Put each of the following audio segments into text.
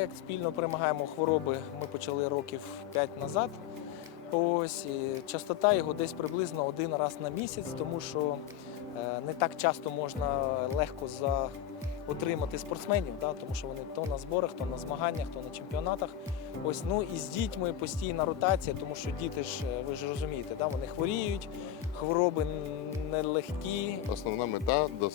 проект спільно перемагаємо хвороби. Ми почали років 5 назад. Ось частота його десь приблизно один раз на місяць, тому що е, не так часто можна легко за отримати спортсменів, да, тому що вони то на зборах, то на змаганнях, то на чемпіонатах. Ось ну і з дітьми постійна ротація, тому що діти ж е, ви ж розумієте, да, вони хворіють, хвороби нелегкі, Основна мета е,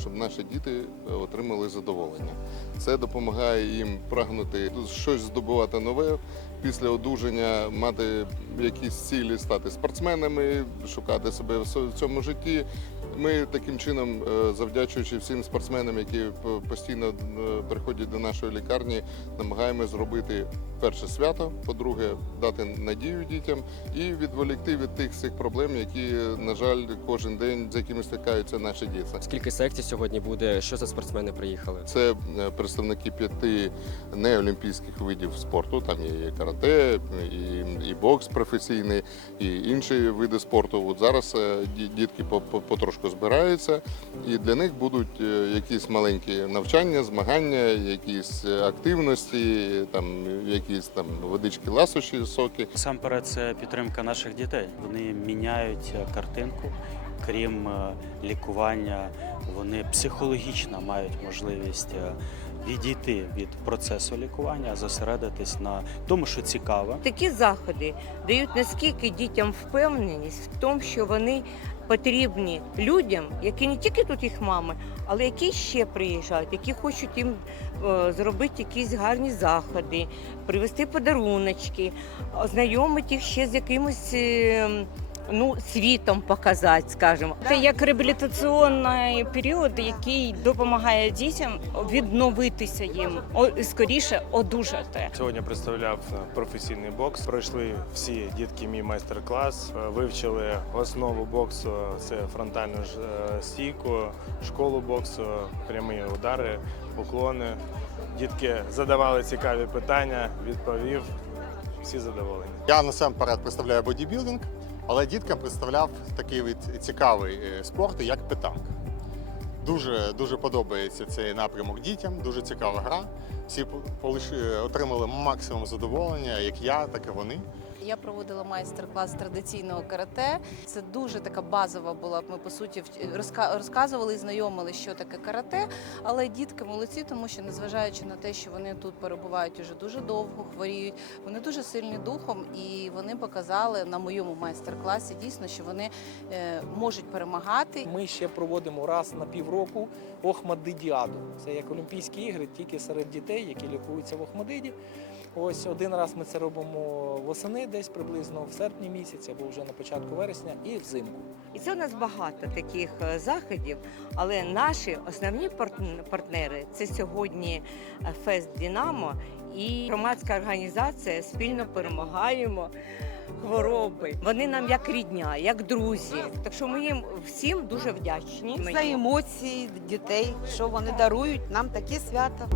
щоб наші діти е, отримали задоволення. Це допомагає їм прагнути щось здобувати нове після одужання, мати якісь цілі, стати спортсменами, шукати себе в цьому житті. Ми таким чином, завдячуючи всім спортсменам, які постійно е, приходять до нашої лікарні, намагаємося зробити перше свято, по-друге, дати надію дітям і відволікти від тих всіх проблем, які, на жаль, кожен день з якими стикаються наші діти. Скільки секцій сьогодні буде? Що за спортсмени приїхали? Це е, представники п'яти неолімпійських видів спорту. Там є і карате, і, і бокс професійний, і інші види спорту. От зараз е, дітки по- по- потрошку збираються, і для них будуть якісь маленькі навчання, змагання, якісь активності, там якісь там водички, ласощі, соки. Насамперед, це підтримка наших дітей. Вони міняють картинку. Крім е, лікування, вони психологічно мають можливість е, відійти від процесу лікування, зосередитись на тому, що цікаво. Такі заходи дають наскільки дітям впевненість в тому, що вони потрібні людям, які не тільки тут їх мами, але які ще приїжджають, які хочуть їм е, зробити якісь гарні заходи, привезти подаруночки, ознайомити їх ще з якимось. Ну, світом показати, скажімо. Це як реабілітаційний період, який допомагає дітям відновитися їм, о- скоріше одужати. Сьогодні представляв професійний бокс. Пройшли всі дітки мій майстер-клас, е, вивчили основу боксу. Це фронтальну ж, е, стійку, школу боксу, прямі удари, уклони. Дітки задавали цікаві питання, відповів. Всі задоволені. Я насамперед представляю бодібілдинг, але діткам представляв такий від цікавий спорт, як питанк. Дуже, дуже подобається цей напрямок дітям, дуже цікава гра. Всі отримали максимум задоволення, як я, так і вони. Я проводила майстер-клас традиційного карате. Це дуже така базова була. Ми по суті розказували і знайомили, що таке карате. Але дітки молодці, тому що незважаючи на те, що вони тут перебувають уже дуже довго, хворіють, вони дуже сильні духом, і вони показали на моєму майстер-класі дійсно, що вони е, можуть перемагати. Ми ще проводимо раз на півроку Охмадидіаду. Це як Олімпійські ігри, тільки серед дітей, які лікуються в Охмадиді. Ось один раз ми це робимо восени, десь приблизно в серпні місяці або вже на початку вересня, і взимку. І це у нас багато таких е, заходів, але наші основні партн- партнери це сьогодні е, Фест Дінамо і громадська організація спільно перемагаємо. Хвороби вони нам як рідня, як друзі. Так що ми їм всім дуже вдячні. за емоції дітей, що вони дарують нам таке свято.